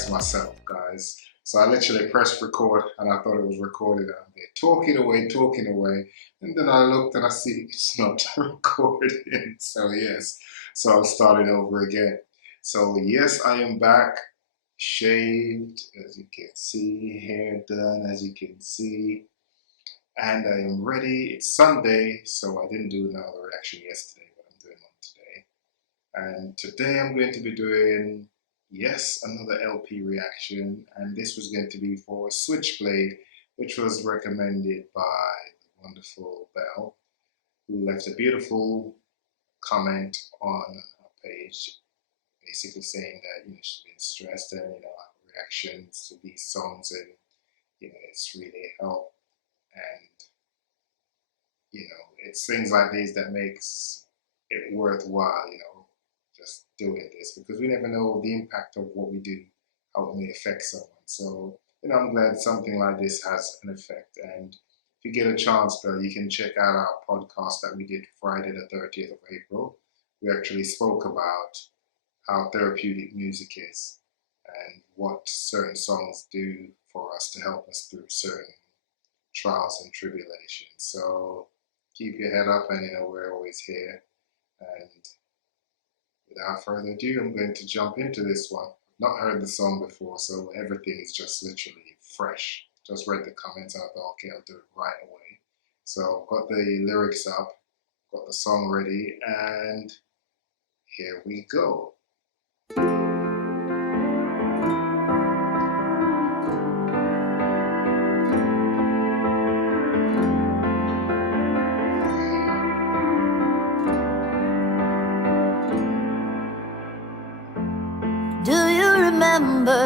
embarrassed myself, guys. So I literally pressed record and I thought it was recorded. I'm there talking away. And then I looked and I see it's not recording. So yes, so I'm starting over again. So yes, I am back, shaved, as you can see, hair done, as you can see. And I am ready. It's Sunday, so I didn't do another reaction yesterday, but I'm doing one today. And today I'm going to be doing, yes, another LP reaction, and this was going to be for Switchblade, which was recommended by the wonderful Belle, who left a beautiful comment on her page, basically saying that she's been stressed and her reactions to these songs and it's really helped, and it's things like these that makes it worthwhile, just doing this, because we never know the impact of what we do, how it may affect someone. So, I'm glad something like this has an effect. And if you get a chance, though, you can check out our podcast that we did Friday the 30th of April. We actually spoke about how therapeutic music is and what certain songs do for us to help us through certain trials and tribulations. So keep your head up, and we're always here. And without further ado, I'm going to jump into this one. I've not heard the song before, so everything is just literally fresh. Just read the comments and I thought, okay, I'll do it right away. So I've got the lyrics up, got the song ready, and here we go. Do you remember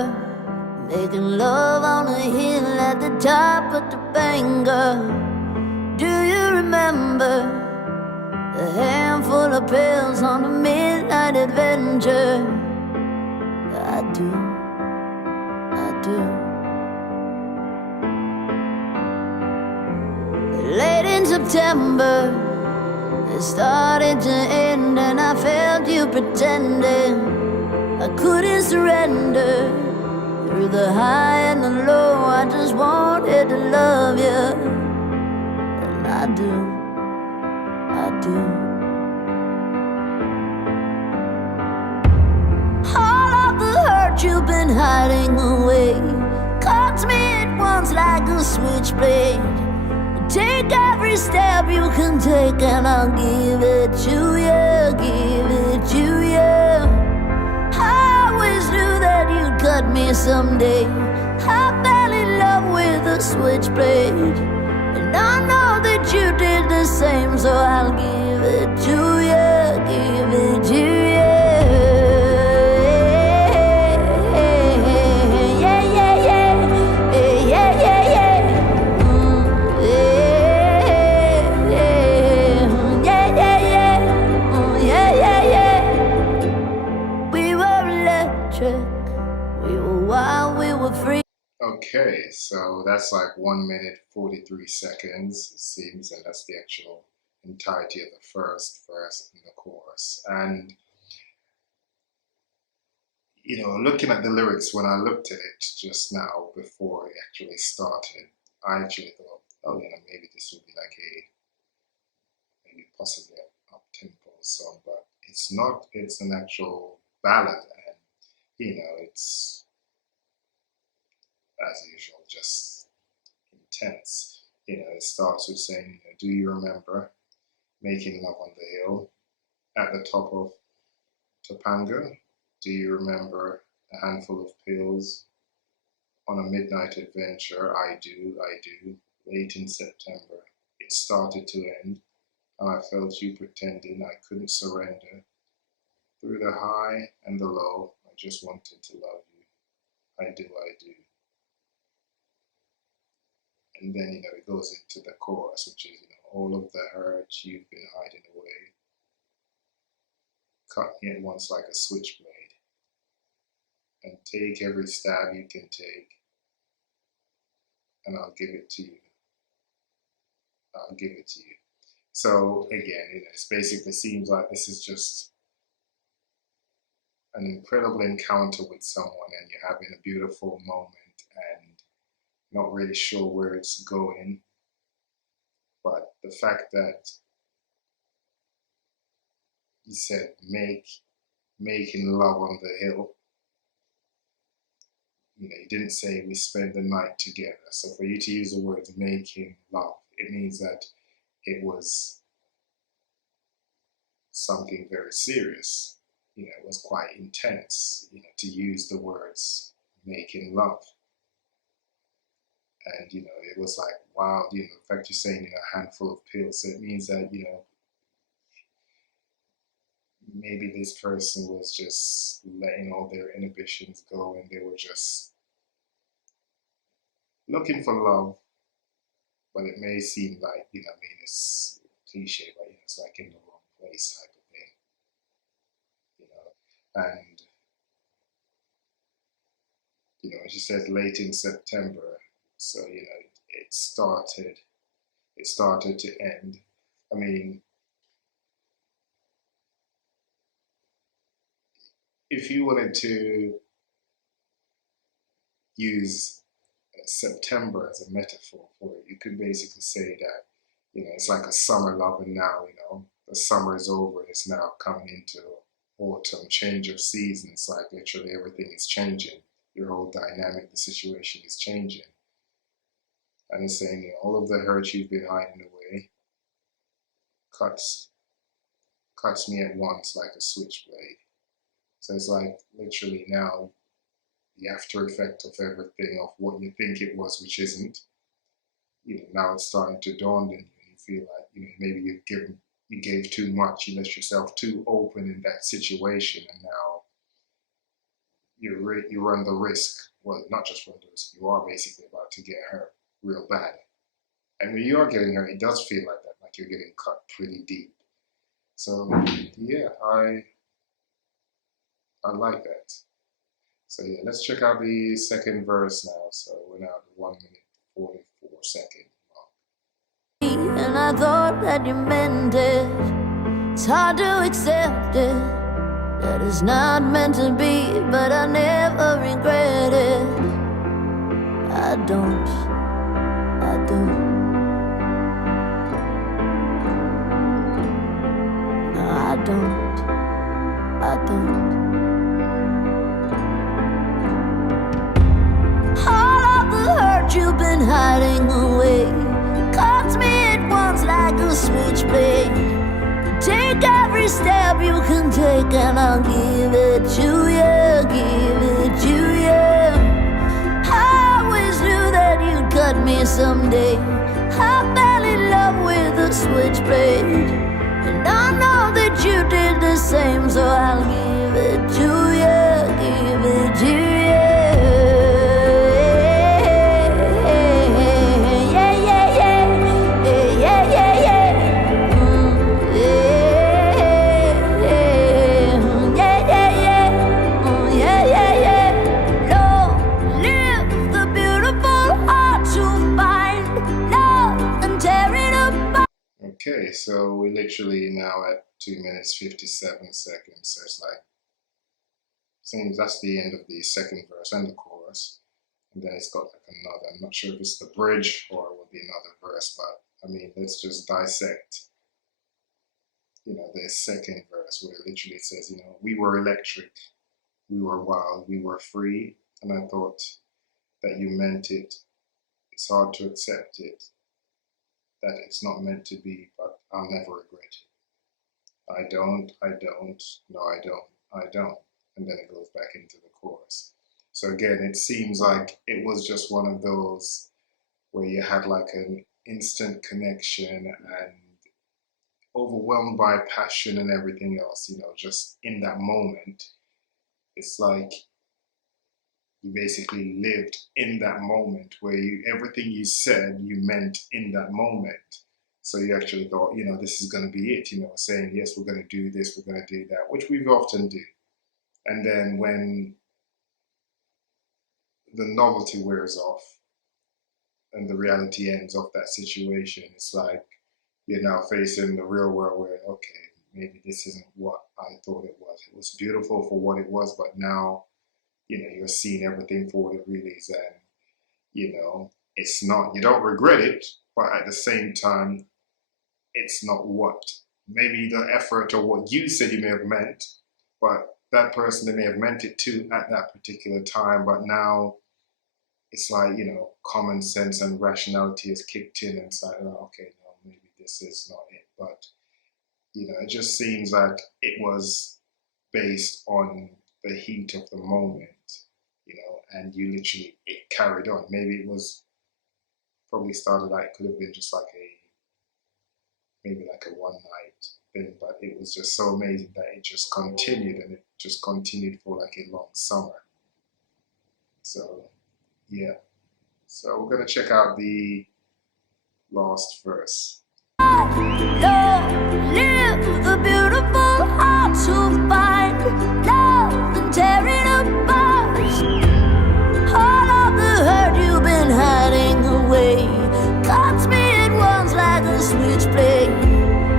making love on a hill at the top of the Bangor? Do you remember a handful of pills on a midnight adventure? I do, I do. Late in September, it started to end, and I felt you pretending I couldn't surrender. Through the high and the low, I just wanted to love you. And I do, I do. All of the hurt you've been hiding away cuts me at once like a switchblade. Take every step you can take, and I'll give it to you, give it to you. Cut me someday. I fell in love with a switchblade, and I know that you did the same, so I'll give it to you, give it to you. Yeah, yeah, yeah, yeah, yeah, yeah, yeah. Yeah, yeah, yeah, yeah, yeah, yeah. We were electric. We were wild, we were free. Okay, so that's like 1 minute 43 seconds, it seems, and that's the actual entirety of the first verse in the chorus. And looking at the lyrics, when I looked at it just now before it actually started, I actually thought, oh maybe this would be like maybe possibly an up-tempo song, but it's not. It's an actual ballad, and it's, as usual, just intense. It starts with saying, do you remember making love on the hill at the top of Topanga? Do you remember a handful of pills on a midnight adventure? I do, I do. Late in September, it started to end, and I felt you pretending I couldn't surrender. Through the high and the low, I just wanted to love you. I do, I do. And then, it goes into the chorus, which is, all of the hurt you've been hiding away. Cut me at once like a switchblade, and take every stab you can take, and I'll give it to you. I'll give it to you. So again, it basically seems like this is just an incredible encounter with someone and you're having a beautiful moment and not really sure where it's going, but the fact that you said making love on the hill, you didn't say we spend the night together. So for you to use the word making love, it means that it was something very serious. It was quite intense, to use the words making love. And, it was like, wow, the fact you're saying, a handful of pills. So it means that, maybe this person was just letting all their inhibitions go and they were just looking for love. But it may seem like, it's cliche, but, it's like in the wrong place type of thing, And, as you said, late in September, so, it started to end. I mean, if you wanted to use September as a metaphor for it, you could basically say that, it's like a summer loving now, the summer is over, it's now coming into autumn, change of season. It's like literally everything is changing. Your whole dynamic, the situation is changing. And it's saying, all of the hurt you've been hiding away cuts me at once like a switchblade. So it's like literally now the after effect of everything of what you think it was, which isn't. Now it's starting to dawn on you, and you feel like maybe you gave too much, you left yourself too open in that situation, and now you run the risk. Well, not just run the risk, you are basically about to get hurt real bad. And when you are getting hurt, it does feel like that, like you're getting cut pretty deep. So yeah, I like that. So yeah, let's check out the second verse now. So we're now at 1 minute 44 second mark. And I thought that you meant it. It's hard to accept it, that it's not meant to be, but I never regret it. I don't. No, I don't. All of the hurt you've been hiding away cuts me at once like a switchblade. Take every step you can take and I'll give it to you, give it to you. I always knew that you'd cut me someday. I fell in love with a switchblade, and I know that you did the same, so I'll give it to you, give it to you. Okay, so we're literally now at 2 minutes 57 seconds. So it's like, seems that's the end of the second verse and the chorus. And then it's got like another, I'm not sure if it's the bridge or it will be another verse, but I mean, let's just dissect, the second verse where it literally says, we were electric, we were wild, we were free. And I thought that you meant it. It's hard to accept it, that it's not meant to be, but I'll never regret it. I don't, no, I don't. And then it goes back into the chorus. So again, it seems like it was just one of those where you had like an instant connection and overwhelmed by passion and everything else, just in that moment. It's like you basically lived in that moment where everything you said, you meant in that moment. So you actually thought, this is going to be it, saying, yes, we're going to do this, we're going to do that, which we often do. And then when the novelty wears off and the reality ends of that situation, it's like you're now facing the real world where, okay, maybe this isn't what I thought it was. It was beautiful for what it was, but now, you're seeing everything for what it really is, and, it's not, you don't regret it, but at the same time, it's not what maybe the effort or what you said you may have meant, but that person, they may have meant it to at that particular time, but now it's like, common sense and rationality has kicked in and it's like, oh, okay, no, maybe this is not it. But, it just seems that it was based on the heat of the moment, and you literally, it carried on. Maybe it was probably started like, could have been just like maybe like a one night thing, but it was just so amazing that it just continued and it just continued for like a long summer. So, yeah. So we're going to check out the last verse. Long live the beautiful hearts who find love and tear it apart. All of the hurt you've been hiding away cuts me at once like a switchblade.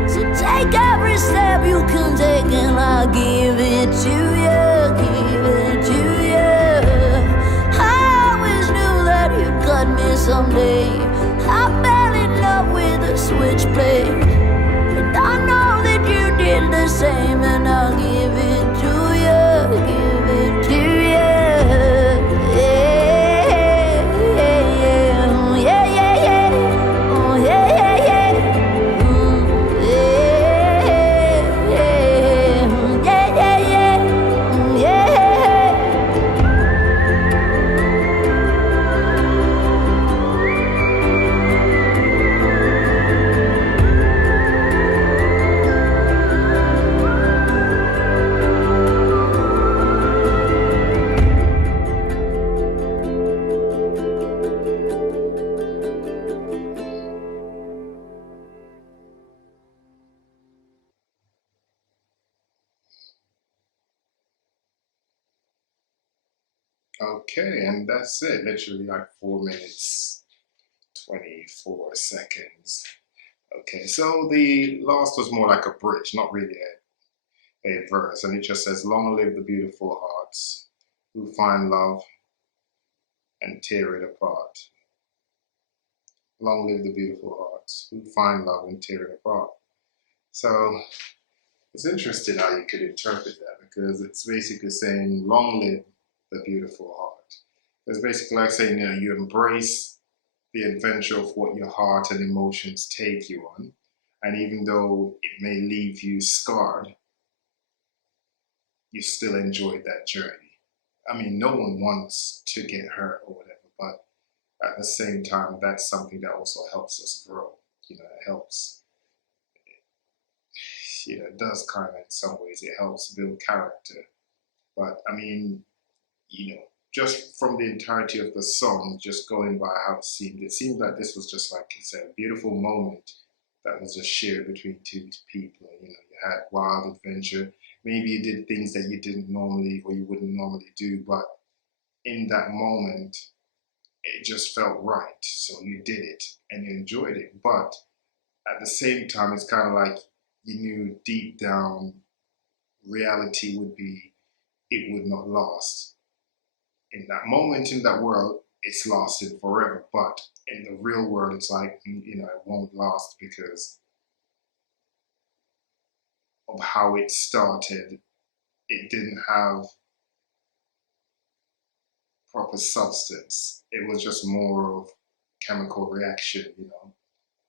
So take every step you can take and I'll give it to you, give it to you. I always knew that you'd cut me someday. I fell in love with a switchblade, and I know that you did the same, and I'll give it to you, give it to you. Yeah, yeah, yeah, yeah, yeah. Oh, yeah, yeah, yeah. Yeah, yeah, yeah, yeah, yeah. Okay, and that's it. Literally like 4 minutes, 24 seconds. Okay, so the last was more like a bridge, not really a verse, and it just says, "Long live the beautiful hearts who find love and tear it apart. Long live the beautiful hearts who find love and tear it apart." So it's interesting how you could interpret that because it's basically saying, "Long live the beautiful heart." It's basically like saying, you embrace the adventure of what your heart and emotions take you on, and even though it may leave you scarred, you still enjoyed that journey. I mean, no one wants to get hurt or whatever, but at the same time, that's something that also helps us grow. It helps, it does kind of, in some ways, it helps build character. But I mean, just from the entirety of the song, just going by how it seemed like this was just like you said, a beautiful moment that was just shared between two people. You had wild adventure. Maybe you did things that you didn't normally or you wouldn't normally do, but in that moment, it just felt right. So you did it and you enjoyed it. But at the same time, it's kind of like you knew deep down reality would be, it would not last. In that moment, in that world, it's lasted forever. But in the real world, it's like, it won't last because of how it started. It didn't have proper substance. It was just more of chemical reaction,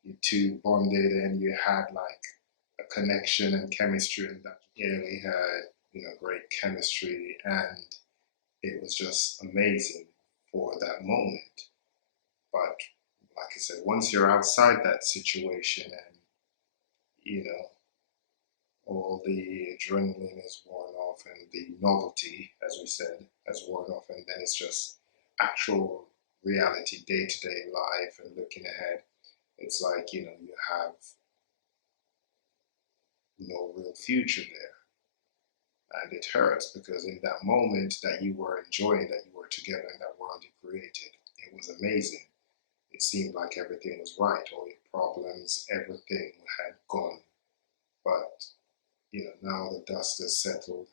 You two bonded and you had like a connection and chemistry and that. Yeah, we had, great chemistry and it was just amazing for that moment. But like I said, once you're outside that situation and, all the adrenaline is worn off and the novelty, as we said, has worn off, and then it's just actual reality, day-to-day life and looking ahead. It's like, you have no real future there. And it hurts because in that moment that you were enjoying, that you were together in that world you created, it was amazing. It seemed like everything was right, all your problems, everything had gone. But now the dust has settled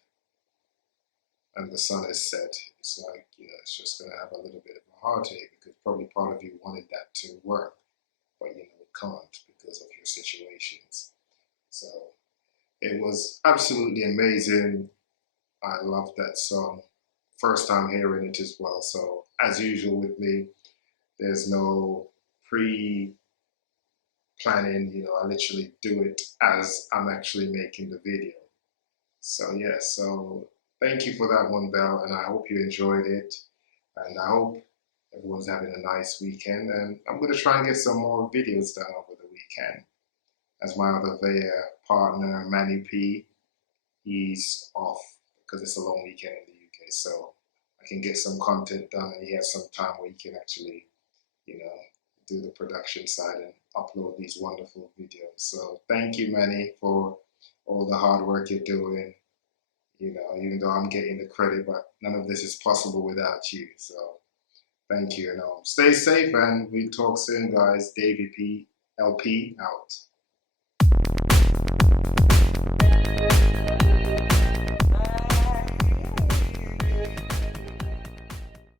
and the sun is set, it's like, it's just going to have a little bit of a heartache, because probably part of you wanted that to work, but it can't because of your situations. So it was absolutely amazing. I loved that song. First time hearing it as well. So as usual with me, there's no pre planning, I literally do it as I'm actually making the video. So yeah, so thank you for that one, Belle, and I hope you enjoyed it. And I hope everyone's having a nice weekend. And I'm gonna try and get some more videos done over the weekend. As my other partner, Manny P, he's off because it's a long weekend in the UK. So I can get some content done, and he has some time where he can actually, you know, do the production side and upload these wonderful videos. So thank you, Manny, for all the hard work you're doing. Even though I'm getting the credit, but none of this is possible without you. So thank you, and stay safe, and we talk soon, guys. Davie LP out.